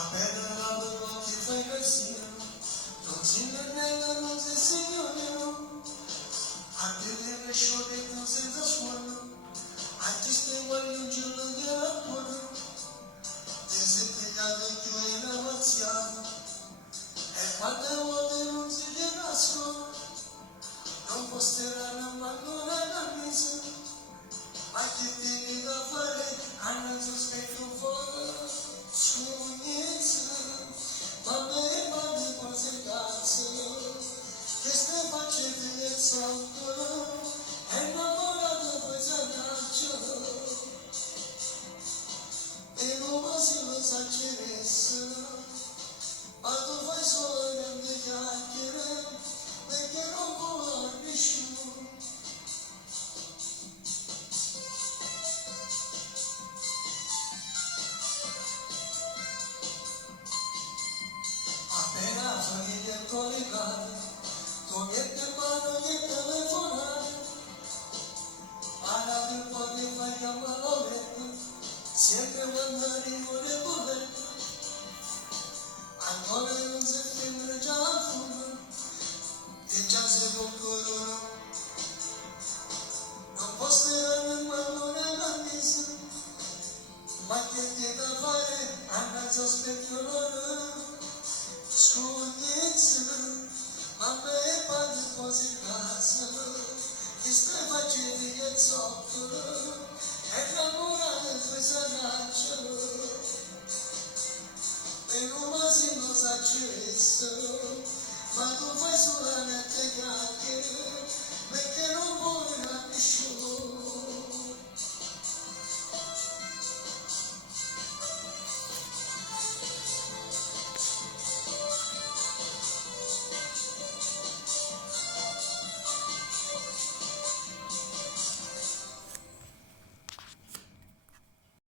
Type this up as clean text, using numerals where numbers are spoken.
Apenas algo que foi vecino, não tinha nada, não sei se eu lembro. Aquele deixou de não ser da sua. Artista igual de langueira pura. Desempregado que eu era bateado. É quando eu odeio não se geração. Não posterá na maneira da missa. Mas que tem da parede, a não suspeito fora. Conheça, mamãe, mamãe, quase casa. Que este bate de solto. É namorado, pois é nacho. E no vazio se atirece. Quando vai sonhando de querer, de querer voar bicho. Appena famiglia collegata, togliete mano di telefonare, alla del po' di fai a malovetta, sempre quando arrivo